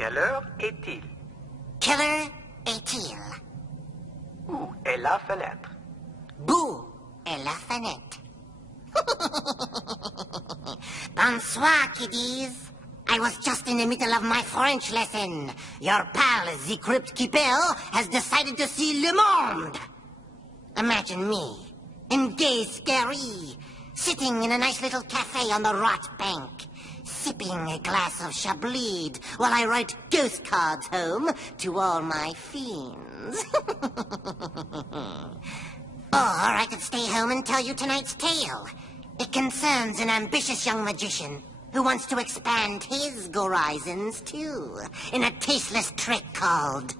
Quelle heure est-il? Quelle heure est-il? Où est la fenêtre? Boo est la fenêtre. Bonsoir, kiddies. I was just in the middle of my French lesson. Your pal, the Crypt has decided to see Le Monde. Imagine me, in gay scary, sitting in a nice little cafe on the Rot Bank, sipping a glass of Chablis while I write ghost cards home to all my fiends. Or I could stay home and tell you tonight's tale. It concerns an ambitious young magician who wants to expand his horizons, too, in a tasteless trick called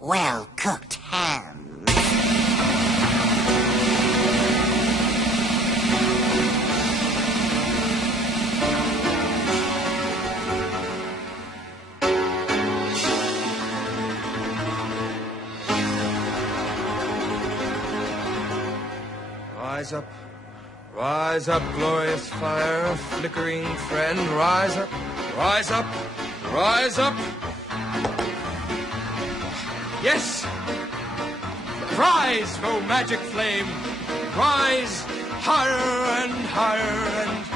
well-cooked ham. Rise up, glorious fire, flickering friend, rise up, rise up, rise up. Yes! Rise, O magic flame, rise higher and higher and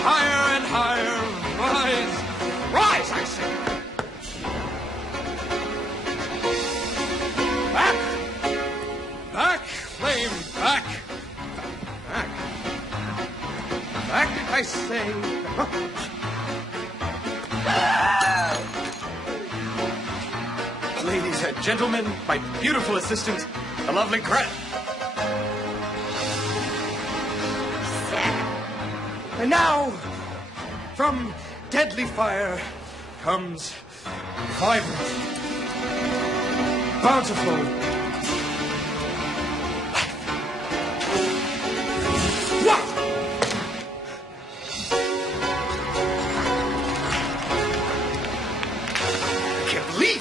higher and higher, rise, rise, I say. Back, flame, back. Back, I say. Ladies and gentlemen, my beautiful assistant, the lovely Crypt. And now, from deadly fire comes vibrant, bountiful. What?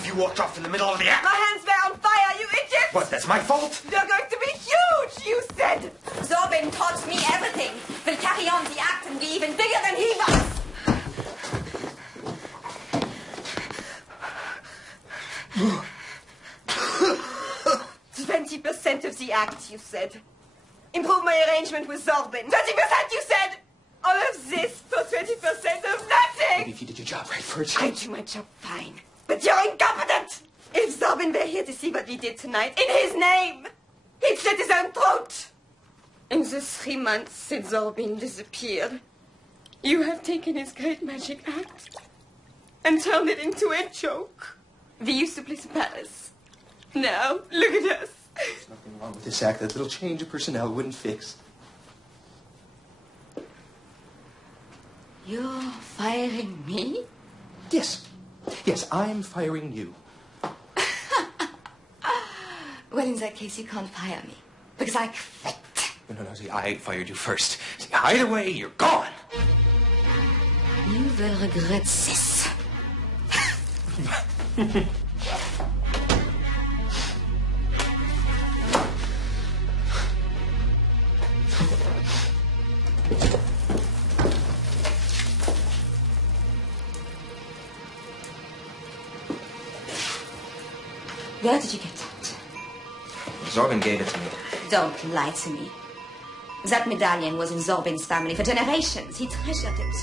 You walked off in the middle of the act. My hands were on fire, you idiot! What, that's my fault? You're going to be huge, you said! Zorbin taught me everything. We'll carry on the act and be even bigger than he was. 20% of the act, you said. Improve my arrangement with Zorbin. 20%, you said! All of this for 20% of nothing! Maybe if you did your job right first. I do my job fine. But you're incompetent! If Zorbin were here to see what we did tonight, in his name, he'd slit his own throat! In the 3 months since Zorbin disappeared, you have taken his great magic act and turned it into a joke. We used to play the palace. Now, look at us. There's nothing wrong with this act. That little change of personnel wouldn't fix. You're firing me? Yes. Yes, I'm firing you. Well, in that case, you can't fire me. Because I quit. No, see, I fired you first. See, either way, you're gone. You will regret this. Where did you get that? Zorbin gave it to me. Don't lie to me. That medallion was in Zorbin's family for generations. He treasured it.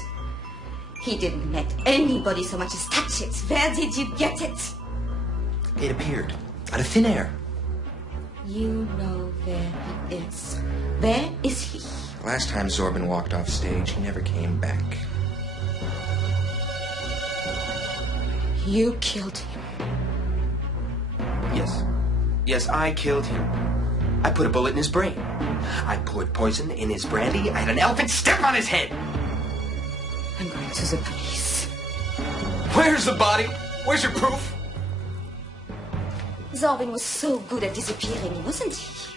He didn't let anybody so much as touch it. Where did you get it? It appeared out of thin air. You know where he is. Where is he? Last time Zorbin walked off stage, he never came back. You killed him. Yes. Yes, I killed him. I put a bullet in his brain. I poured poison in his brandy. I had an elephant step on his head. I'm going to the police. Where's the body? Where's your proof? Zorbin was so good at disappearing, wasn't he?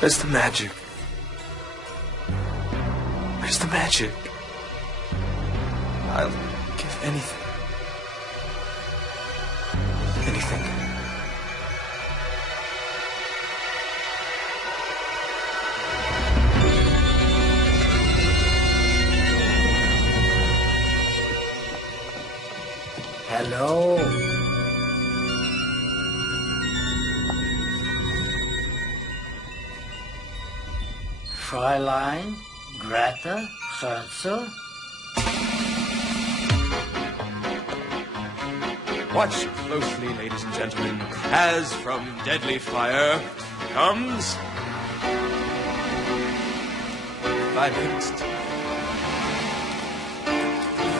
Where's the magic? magic. I'll give anything. Anything. Hello. Fräulein Greta Herzl. Watch closely, ladies and gentlemen, as from deadly fire comes vibrant,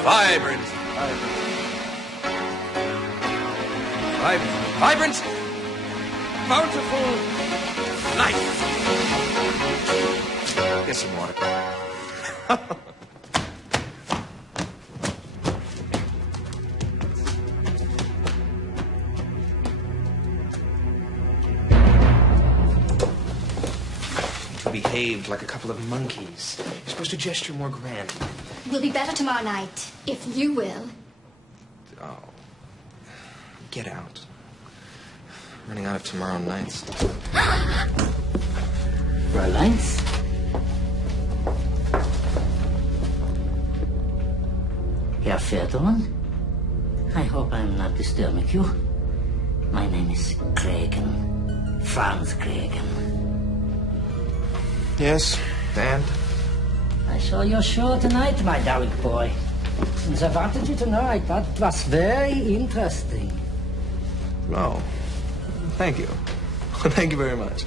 vibrant, vibrant, vibrant, bountiful life. Get some water. Behaved like a couple of monkeys. You're supposed to gesture more grand. We'll be better tomorrow night, if you will. Oh. Get out. Running out of tomorrow nights. Fräuleins? Herr Federman? I hope I'm not disturbing you. My name is Kragen. Franz Kragen. Yes, and? I saw your show tonight, my darling boy. And I wanted you to know I thought it was very interesting. Oh, thank you. Thank you very much.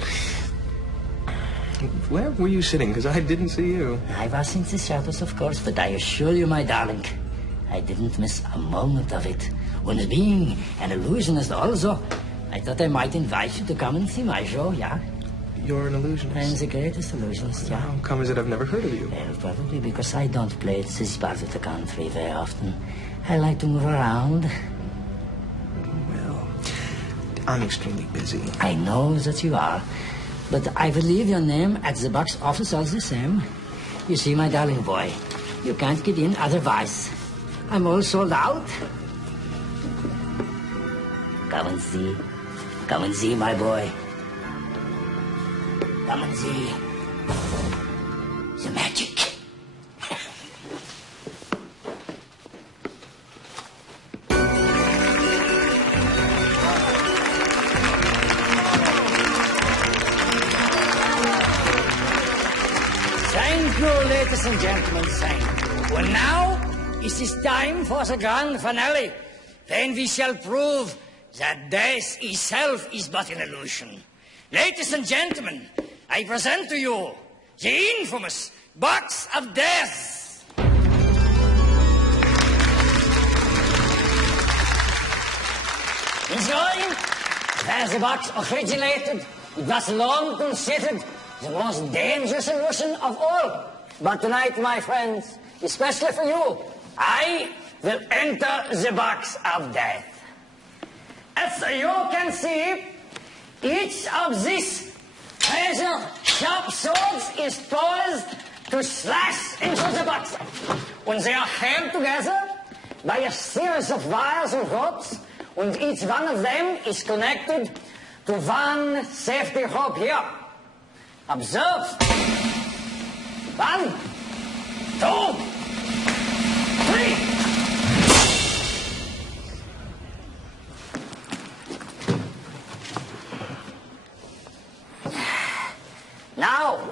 Where were you sitting? Because I didn't see you. I was in the shadows, of course, but I assure you, my darling, I didn't miss a moment of it. And being an illusionist also, I thought I might invite you to come and see my show, yeah? You're an illusionist. I'm the greatest illusionist, yeah. How come is it I've never heard of you? Well, probably because I don't play this part of the country very often. I like to move around. Well, I'm extremely busy. I know that you are, but I will leave your name at the box office all the same. You see, my darling boy, you can't get in otherwise. I'm all sold out. Come and see. Come and see, my boy. Come and see the magic. Thank you, ladies and gentlemen, thank you. And now it is time for the grand finale, when we shall prove that death itself is but an illusion. Ladies and gentlemen, I present to you the infamous Box of Death. Enjoying where the box originated, it was long considered the most dangerous illusion of all. But tonight, my friends, especially for you, I will enter the Box of Death. As you can see, each of these razor-sharp swords is poised to slash into the box. And they are held together by a series of wires and ropes, and each one of them is connected to one safety rope here. Observe. 1, 2, 3. Now,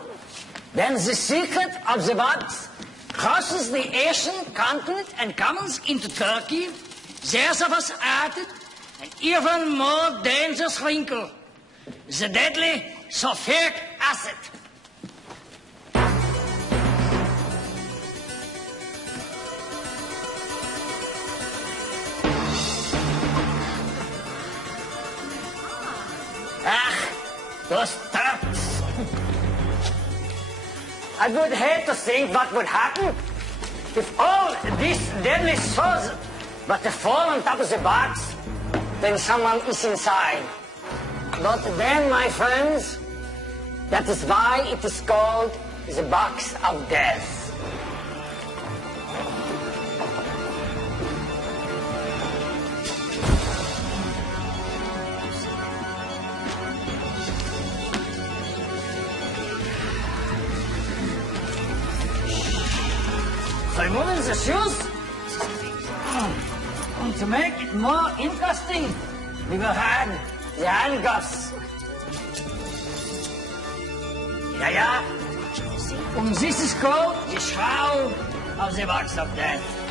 then the secret of the box crosses the Asian continent and comes into Turkey. There's of us added an even more dangerous wrinkle, the deadly sulfuric acid. Those Turks. I would hate to think what would happen if all these deadly swords were to fall on top of the box, then someone is inside. But then, my friends, that is why it is called the Box of Death. removing the shoes. And to make it more interesting, we will add the handcuffs. Ja. This is called the Shroud of the Box of Death.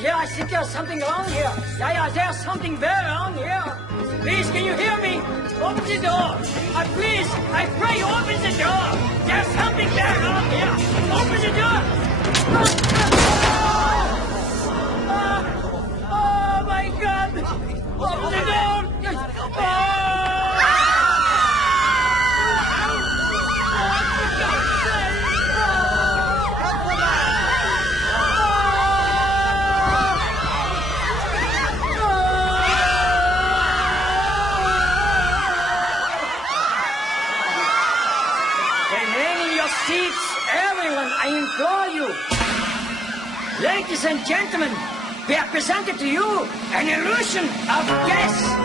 Yeah, I think there's something wrong here. Yeah, there's something very wrong here. Please, can you hear me? Open the door. Please, I pray, open the door. There's something very wrong here. Open the door. Oh my God. Open the door. Everyone, I implore you. Ladies and gentlemen, we have presented to you an illusion of death.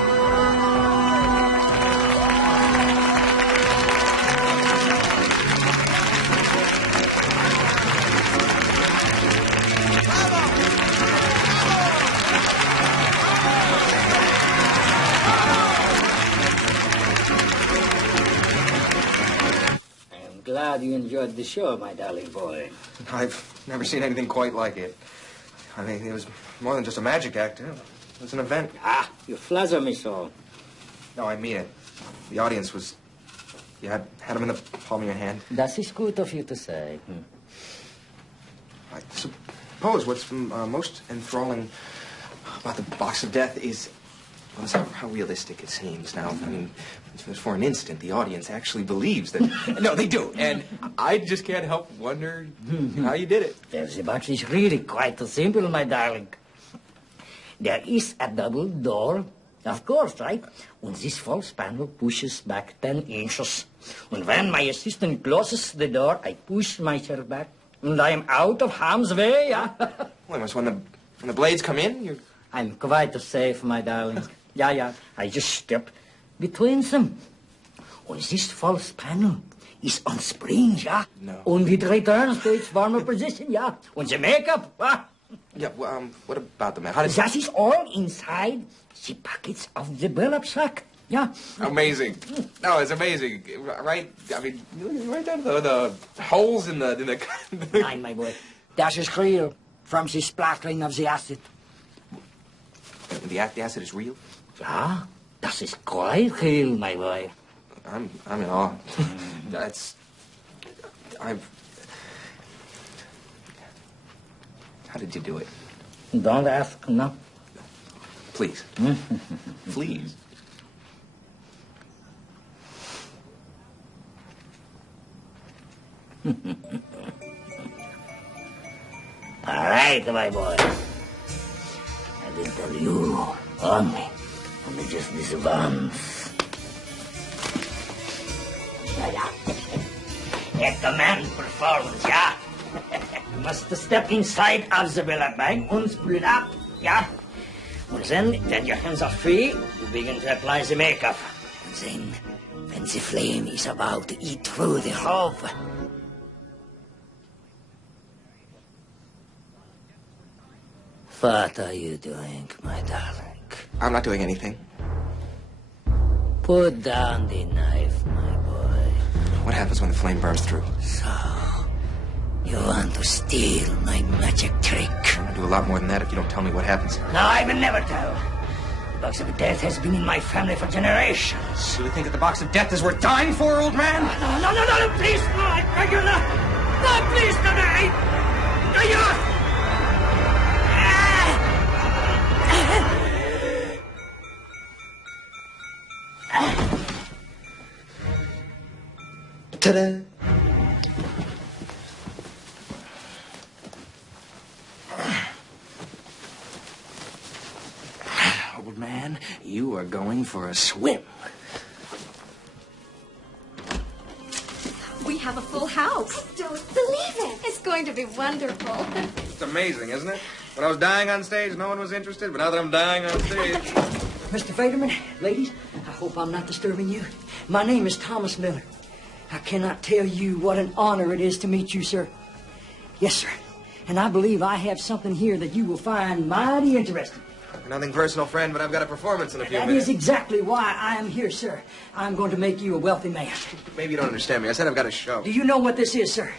Glad you enjoyed the show, my darling boy. I've never seen anything quite like it. I mean, it was more than just a magic act. It was an event. Ah, you flatter me so. No, I mean it. The audience was... You had them in the palm of your hand. That is good of you to say. I suppose what's most enthralling about the Box of Death is how realistic it seems. Now, I mean, for an instant, the audience actually believes that... No, they do. And I just can't help wonder how you did it. The box is really quite simple, my darling. There is a double door, of course, right? And this false panel pushes back 10 inches. And when my assistant closes the door, I push myself back. And I am out of harm's way, yeah? Well, when the blades come in, you're... I'm quite safe, my darling. Yeah. I just step between them. And this false panel is on springs, yeah? No. And it returns to its former position, yeah? And the makeup, Yeah, well, what about the man? How did... That is all inside the pockets of the burlap sack, yeah? Amazing. No, it's amazing. Right? I mean, right down to the holes in the... Nein, my boy. That is real from the splattering of the acid. The acid is real? Yeah, that is quite real, my boy. I'm in awe. How did you do it? Don't ask, no. Please. Please. All right, my boy. I will tell you only just this once. Yeah. At the man performance, yeah? You must step inside of the burlap bag and pull it up, yeah? And then your hands are free, you begin to apply the makeup. And then, when the flame is about to eat through the rope, what are you doing, my darling? I'm not doing anything. Put down the knife, my boy. What happens when the flame burns through? So, you want to steal my magic trick? I'm gonna do a lot more than that if you don't tell me what happens. No, I will never tell. The Box of Death has been in my family for generations. You think that the Box of Death is worth dying for, old man? No, please, no, I beg you, no. No, please, no, no, Ta-da! Fetterman, you are going for a swim. We have a full house. I don't believe it. It's going to be wonderful. It's amazing, isn't it? When I was dying on stage, no one was interested, but now that I'm dying on stage... Mr. Fetterman, ladies, I hope I'm not disturbing you. My name is Thomas Miller. I cannot tell you what an honor it is to meet you, sir. Yes, sir. And I believe I have something here that you will find mighty interesting. Nothing personal, friend, but I've got a performance in a few minutes. That is exactly why I am here, sir. I'm going to make you a wealthy man. Maybe you don't understand me. I said I've got a show. Do you know what this is, sir?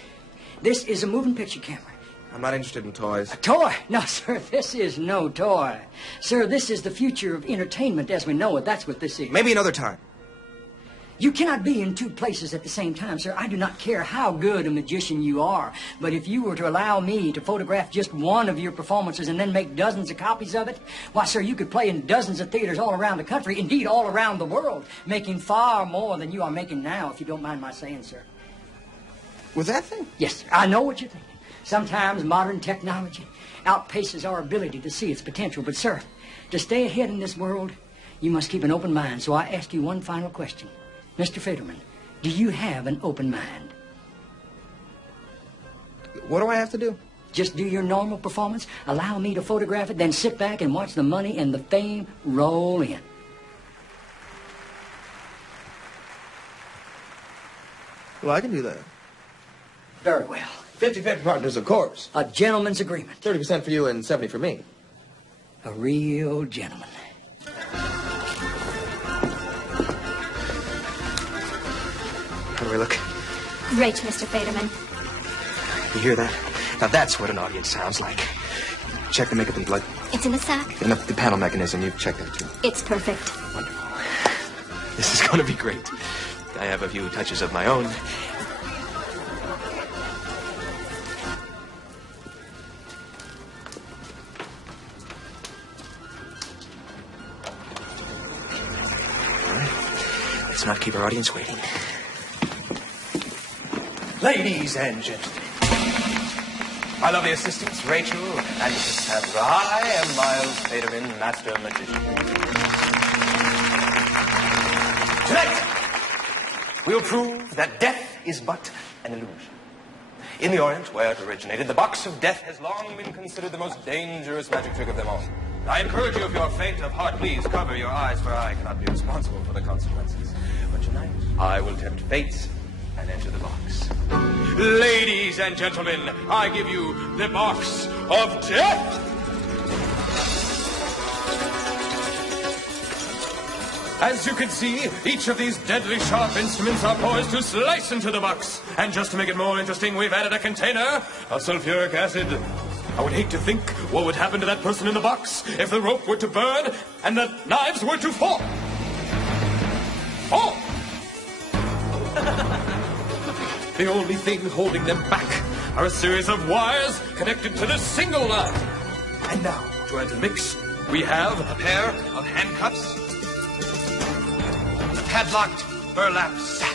This is a moving picture camera. I'm not interested in toys. A toy? No, sir, this is no toy. Sir, this is the future of entertainment as we know it. That's what this is. Maybe another time. You cannot be in two places at the same time, sir. I do not care how good a magician you are, but if you were to allow me to photograph just one of your performances and then make dozens of copies of it, why, sir, you could play in dozens of theaters all around the country, indeed all around the world, making far more than you are making now, if you don't mind my saying, sir. With that thing? Yes, sir. I know what you're thinking. Sometimes modern technology outpaces our ability to see its potential, but, sir, to stay ahead in this world, you must keep an open mind. So I ask you one final question. Mr. Fetterman, do you have an open mind? What do I have to do? Just do your normal performance, allow me to photograph it, then sit back and watch the money and the fame roll in. Well, I can do that. Very well. 50-50 partners, of course. A gentleman's agreement. 30% for you and 70 for me. A real gentleman. How do I look? Great, Mr. Fetterman. You hear that? Now that's what an audience sounds like. Check the makeup and blood. It's in the sack. And the panel mechanism, you check that too. It's perfect. Wonderful. This is going to be great. I have a few touches of my own. Let's not keep our audience waiting. Ladies and gentlemen, my lovely assistants, Rachel and Mrs. Sandra, I am Miles Fetterman, Master Magician. Tonight, we'll prove that death is but an illusion. In the Orient, where it originated, the box of death has long been considered the most dangerous magic trick of them all. I encourage you, if you're faint of heart, please cover your eyes, for I cannot be responsible for the consequences. But tonight, I will tempt fate and enter the box. Ladies and gentlemen, I give you the box of death! As you can see, each of these deadly sharp instruments are poised to slice into the box. And just to make it more interesting, we've added a container of sulfuric acid. I would hate to think what would happen to that person in the box if the rope were to burn and the knives were to fall. Fall! The only thing holding them back are a series of wires connected to this single line. And now, to add to the mix, we have a pair of handcuffs, a padlocked burlap sack.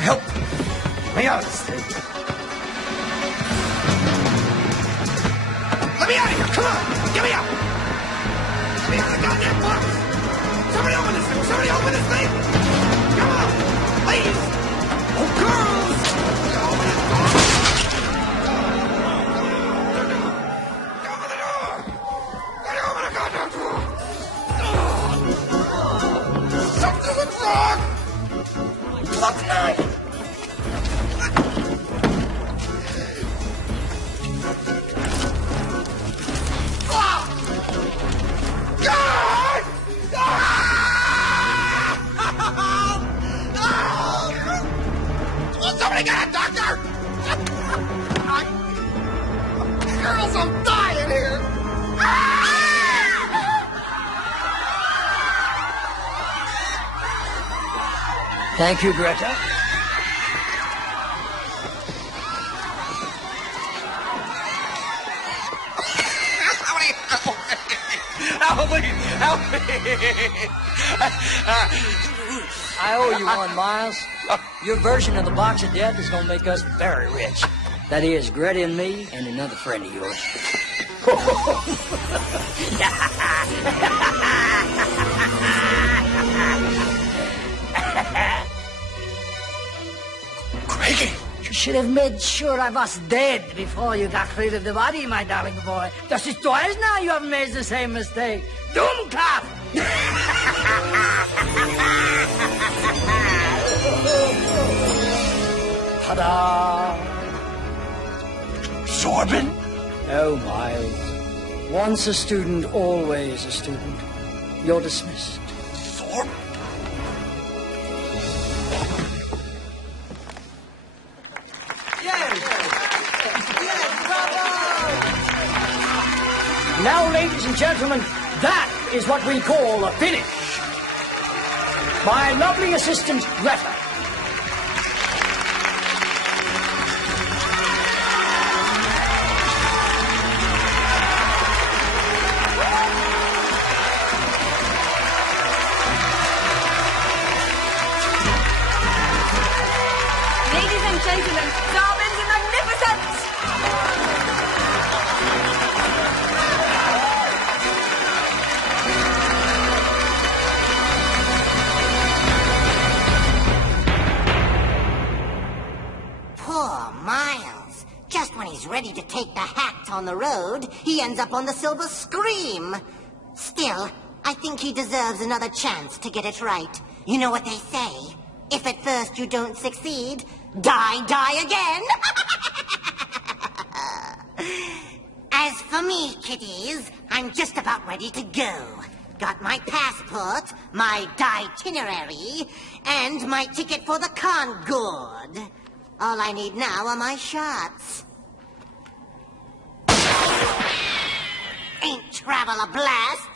Help me out of this thing. Let me out of here. Come on. Get me out. Get me out of the goddamn box. Somebody open this thing. Somebody open this thing. Come on. Please. Oh, girls. Open this door. Open the door. Open the goddamn door. Something's wrong. Look, knife. Anybody got a doctor? Girls, I'm dying here. Thank you, Greta. Help me! Help me! I owe you one, Miles. Your version of the box of death is going to make us very rich. That is, Greta and me and another friend of yours. Craigie! You should have made sure I was dead before you got rid of the body, my darling boy. Das ist twice now you have made the same mistake. Dummkopf! Ta-da! Sorbin? Oh, Miles. Once a student, always a student. You're dismissed. Sorbin? Now, ladies and gentlemen, that is what we call a finish. My lovely assistant, Greta. Ladies and gentlemen, Zarbin the Magnificent! Poor Miles. Just when he's ready to take the hat on the road, he ends up on the silver scream. Still, I think he deserves another chance to get it right. You know what they say? If at first you don't succeed, die again. As for me, kiddies, I'm just about ready to go. Got my passport, my itinerary, and my ticket for the Concord. All I need now are my shots. Ain't travel a blast?